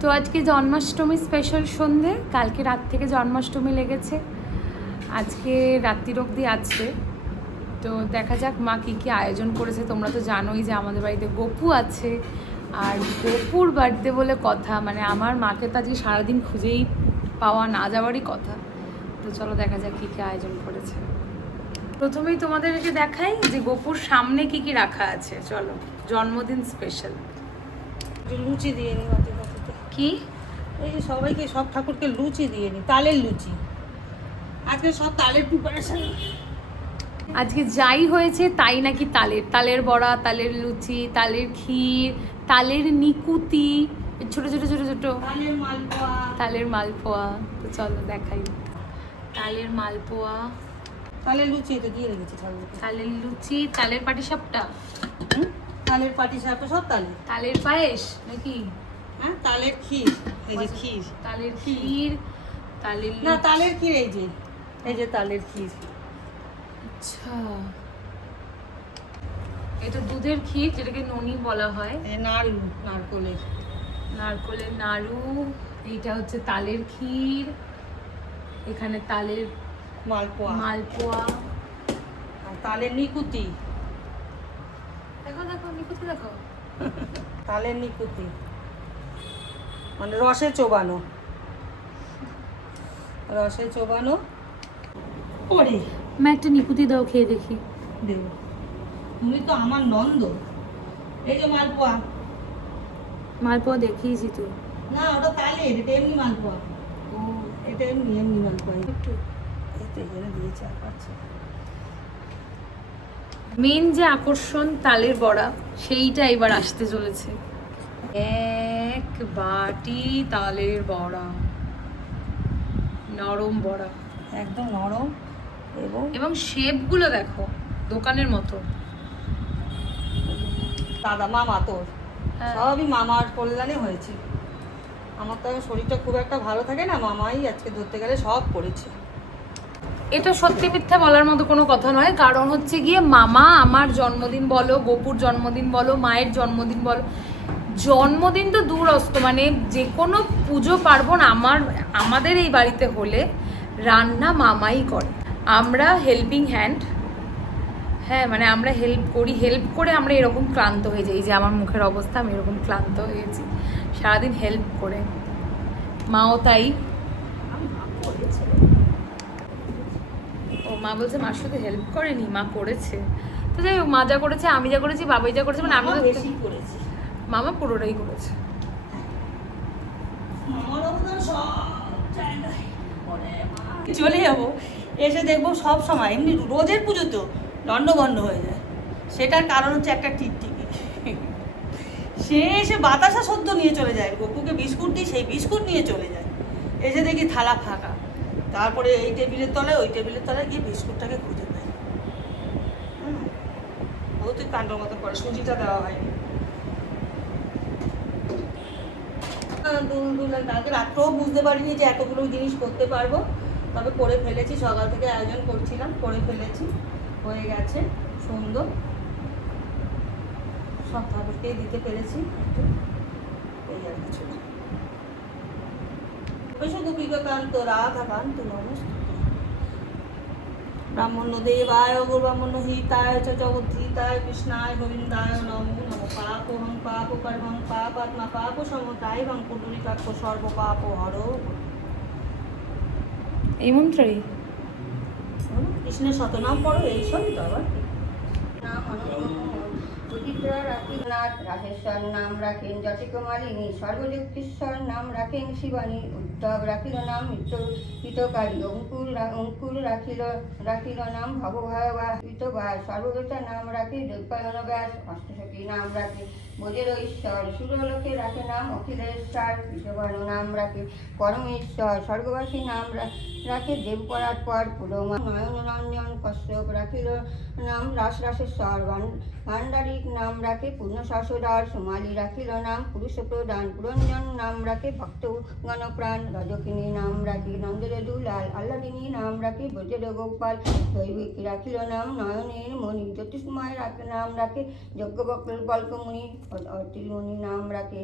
তো আজকে জন্মাষ্টমী স্পেশাল সন্ধে, কালকে রাত থেকে জন্মাষ্টমী লেগেছে, আজকে রাত্রির অবধি আছে। তো দেখা যাক মা কী কী আয়োজন করেছে। তোমরা তো জানোই যে আমাদের বাড়িতে গপু আছে, আর গপুর বার্থডে বলে কথা, মানে আমার মাকে তো আজকে সারাদিন খুঁজেই পাওয়া না যাওয়ারই কথা। তো চলো দেখা যাক কী কী আয়োজন করেছে। প্রথমেই তোমাদেরকে দেখাই যে গপুর সামনে কি কি রাখা আছে। চলো, জন্মদিন স্পেশাল। লুচি দিয়ে নি কি? এই যে সবাইকে, সব ঠাকুরকে লুচি দিয়ে নি, তালের লুচি। আজকে সব তালের প্রিপারেশন। আজকে যাই হয়েছে তাই নাকি তালের বড়া, তালের লুচি, তালের ক্ষীর, তালের নিকুতি, ছোট ছোট ছোট ছোট তালের মালপোয়া। তো চলো দেখাই। তালের মালপোয়া, তালের লুচি এটা দিয়ে রেখেছি ঠাকুরকে। তালের লুচি, তালের পাটিসাপটা, তালের পাটিসাপটা, সব তালের। তালের পায়েস নাকি? হ্যাঁ, তালের ক্ষীর। এই যে ক্ষীর, তালের ক্ষীর, তালের না তালের ক্ষীর, এই যে তালের ক্ষীর। আচ্ছা, এটা দুধের ক্ষীর, যেটাকে ননি বলা হয়। নাড়ু, নারকলের নাড়ু। এইটা হচ্ছে তালের ক্ষীর, এখানে তালের মালপোয়া আর তালের নিকুতি। দেখো দেখো নিকুতি দেখো। তালের নিকুতি মানে রসে চোবানো পরে মা একটা নিকুতি দাও, খেয়ে দেখি। দেব, তুমি তো আমার নন্দ। এই যে মালপোয়া দেখিয়েছি তো। না, ওটা তালের, এটা এমনি মালপোয়া। ও, এটা এমনি মালপোয়া। একটু এখানে দিয়েছি, আর পাচ্ছি। মেন যে আকর্ষণ তালের বড়া, সেইটা এবার আসতে চলেছে। এক বাটি তালের বড়া, নরম বড়া, একদম নরম। এবং শেপগুলো দেখো দোকানের মতো। দাদা মামা তোর, হ্যাঁ। সবই মামার কল্যাণে হয়েছে। আমার তো শরীরটা খুব একটা ভালো থাকে না, মামাই আজকে ধরতে গেলে সব করেছে। এটা সত্যি মিথ্যা বলার মতো কোনো কথা নয়, কারণ হচ্ছে গিয়ে মামা আমার জন্মদিন বলো, গপুর জন্মদিন বলো, মায়ের জন্মদিন বলো, জন্মদিন তো দূরস্থ, মানে যে কোনো পুজো পার্বণ আমাদের এই বাড়িতে হলে রান্না মামাই করে। আমরা হেল্পিং হ্যান্ড, হ্যাঁ, মানে আমরা হেল্প করে আমরা এরকম ক্লান্ত হয়ে যাই। যে আমার মুখের অবস্থা, আমি এরকম ক্লান্ত হয়ে গেছি সারাদিন হেল্প করে। মাও তাই। ও মা বলছে মার সাথে হেল্প করেনি, মা করেছে। তো যাই হোক, মা যা করেছে, আমি যা করেছি, বাবাই যা করেছে, মানে আমি তো বেশি করেছি। মামা পুরোটাই করেছে। মামার অবদান সব জায়গায়। চলে যাবো, এসে দেখবো সব সময় এমনি রোজের পুজো তো দণ্ডবন্ধ হয়ে যায়। সেটার কারণ হচ্ছে একটা টিকটিকি। সে এসে বাতাসা সদ্য নিয়ে চলে যায়, গপুকে বিস্কুট দিই, সেই বিস্কুট নিয়ে চলে যায়। এসে দেখি থালা ফাঁকা, তারপরে এই টেবিলের তলায় ওই টেবিলের তলায় গিয়ে বিস্কুটটাকে খুঁজে পায়। বহুতই কাণ্ড মতো করে, সুজিটা দেওয়া হয়নি। কালকে রাত্রেও বুঝতে পারিনি যে এতগুলো জিনিস করতে পারবো, তবে করে ফেলেছি। সকাল থেকে আয়োজন করছিলাম, করে ফেলেছি, হয়ে গেছে সুন্দর। সব ঠাকুরকেই দিতে পেরেছি, এই আর কিছু না। গোপীকান্ত রাধাকান্ত নমস্তুতে। ব্রাহ্মণ্য দেবায় ব্রাহ্মণ্য হিতায় চ জগদ্ধিতায় কৃষ্ণায় গোবিন্দায় নমো নমঃ। পাপোহং পাপকর্মং পাপাত্মা পাপ সমতায় ভং পুণ্ডরীকাক্ষ সর্ব পাপ হরো। এই মন্ত্রই কৃষ্ণের শতনাম পড়ো, এইসবই তো আবার। রাখিনাথ রাহেশ্বর নাম রাখেন জটিকমালিনী, সর্বযুক্তিশ্বর নাম রাখেন শিবানী, উদ্ধব রাখিল নাম হিতকারী, অঙ্কুর রাখিল নাম ভগভায়, সর্ববেতা নাম রাখে দৈপায়ন ব্যাস, অষ্টসখী নাম রাখে বোঝের ঈশ্বর, সুরলোকে রাখে নাম অখিলেশ্বর, বিশ্ববানু নাম রাখে পরমেশ্বর, স্বর্গবাসী নাম রাখে দেবপরাৎপর, পুরমা নয়ন রঞ্জন, কশ্যপ রাখিল নাম রাসেশ্বর, ভাণ্ডারিক নাম রাখে পূর্ণ শাশুদার, সোমালি রাখিল নাম পুরুষ প্রদান, পুরঞ্জন নাম রাখে ভক্ত গণপ্রাণ, রজকিনী নাম রাখে নন্দের দুলাল, আল্লাদিনী নাম রাখে ব্রজের গোপাল, দৈবিক রাখিল নাম নয়নের মণি, জ্যোতিষময় নাম রাখে যজ্ঞ বল্কমণি, অর্তিমণি নাম রাখে